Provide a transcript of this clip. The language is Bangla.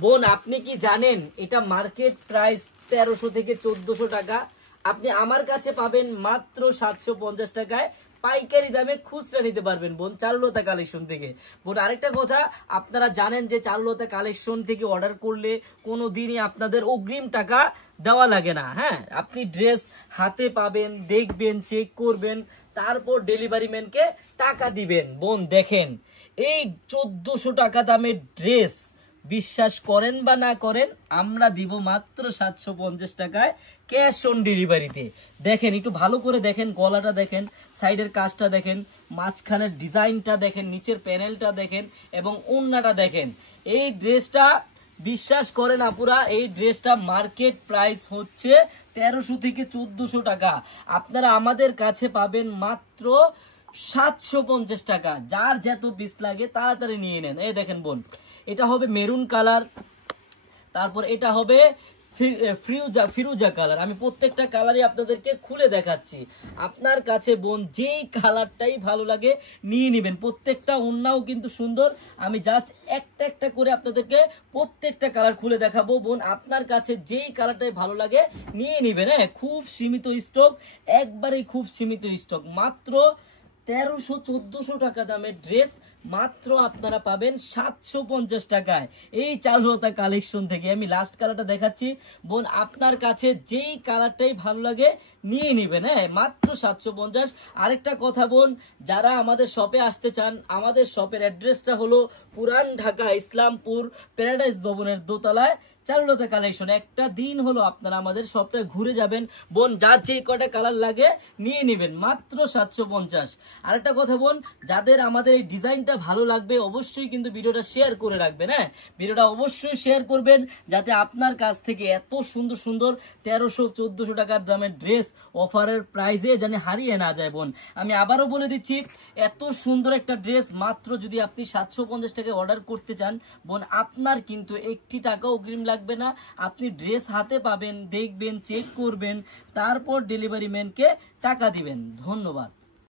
বোন আপনি কি জানেন এটা মার্কেট প্রাইস 1300 থেকে 1400 টাকা, আপনি আমার কাছে পাবেন মাত্র 750 টাকায় পাইকারি দামে খুচরা নিতে পারবেন বোন চারুলতা কালেকশন থেকে। বোন আরেকটা কথা, আপনারা জানেন যে চারুলতা কালেকশন থেকে অর্ডার করলে কোনো দিনই আপনাদের অগ্রিম টাকা দেওয়া লাগে না। হ্যাঁ, আপনি ড্রেস হাতে পাবেন, দেখবেন, চেক করবেন, তারপর ডেলিভারি ম্যানকে টাকা দিবেন। বোন দেখেন এই 1400 টাকা দামের ড্রেস, বিশ্বাস করেন বা না করেন, আমরা দিব মাত্র 750 টাকায় ক্যাশ অন ডেলিভারিতে। দেখেন একটু ভালো করে দেখেন, গলাটা দেখেন, সাইডের কাজটা দেখেন, মাঝখানের ডিজাইনটা দেখেন, নিচের প্যানেলটা দেখেন এবং ওড়নাটা দেখেন। এই ড্রেসটা বিশ্বাস করেন আপুরা, এই ড্রেসটা মার্কেট প্রাইস হচ্ছে 1300 থেকে 1400 টাকা, আপনারা আমাদের কাছে পাবেন মাত্র 750 টাকা। যার যত পিস লাগে তাড়াতাড়ি নিয়ে নেন। এই দেখেন বোন, এটা হবে মেরুন কালার, তারপর এটা হবে ফিরোজা কালার। আমি প্রত্যেকটা কালারই আপনাদেরকে খুলে দেখাচ্ছি। আপনার কাছে বোন যেই কালারটাই ভালো লাগে নিয়ে নেবেন। প্রত্যেকটা ওড়নাও কিন্তু সুন্দর। আমি জাস্ট একটা একটা করে আপনাদেরকে প্রত্যেকটা কালার খুলে দেখাবো। বোন আপনার কাছে যেই কালারটাই ভালো লাগে নিয়ে নেবেন। হ্যাঁ, খুব সীমিত স্টক, একবারেই খুব সীমিত স্টক। মাত্র 1300-1400 টাকা দামের ড্রেস মাত্র আপনারা পাবেন 750 টাকায় এই চারুলতা কালেকশন থেকে। আমি লাস্ট কালারটা দেখাচ্ছি বোন, আপনার কাছে যেই কালারটাই ভালো লাগে নিয়ে নেবেন। হ্যাঁ, মাত্র 750। আরেকটা কথা বোন, যারা আমাদের শপে আসতে চান, আমাদের শপের অ্যাড্রেসটা হলো পুরান ঢাকা ইসলামপুর প্যারাডাইস ভবনের দোতলায় চারুলতা কালেকশন। একটা দিন হলো আপনারা আমাদের শপটা ঘুরে যাবেন বোন, যার যেই কয়টা কালার লাগে নিয়ে নেবেন মাত্র 750। আরেকটা কথা বোন, যাদের আমাদের এই ডিজাইনটা ভালো লাগবে অবশ্যই কিন্তু ভিডিওটা শেয়ার করে রাখবেন। হ্যাঁ, ভিডিওটা অবশ্যই শেয়ার করবেন যাতে আপনার কাছ থেকে এত সুন্দর সুন্দর 1300-1400 টাকার দামের ড্রেস অফারের প্রাইসে জানি হারিয়ে না যায়। বোন আমি আবারও বলে দিচ্ছি, এত সুন্দর একটা ড্রেস মাত্র যদি আপনি 750 টাকায় অর্ডার করতে চান বোন, আপনার কিন্তু একটি টাকাও অগ্রিম লাগবে না। আপনি ড্রেস হাতে পাবেন, দেখবেন, চেক করবেন, তারপর ডেলিভারি ম্যানকে টাকা দিবেন। ধন্যবাদ।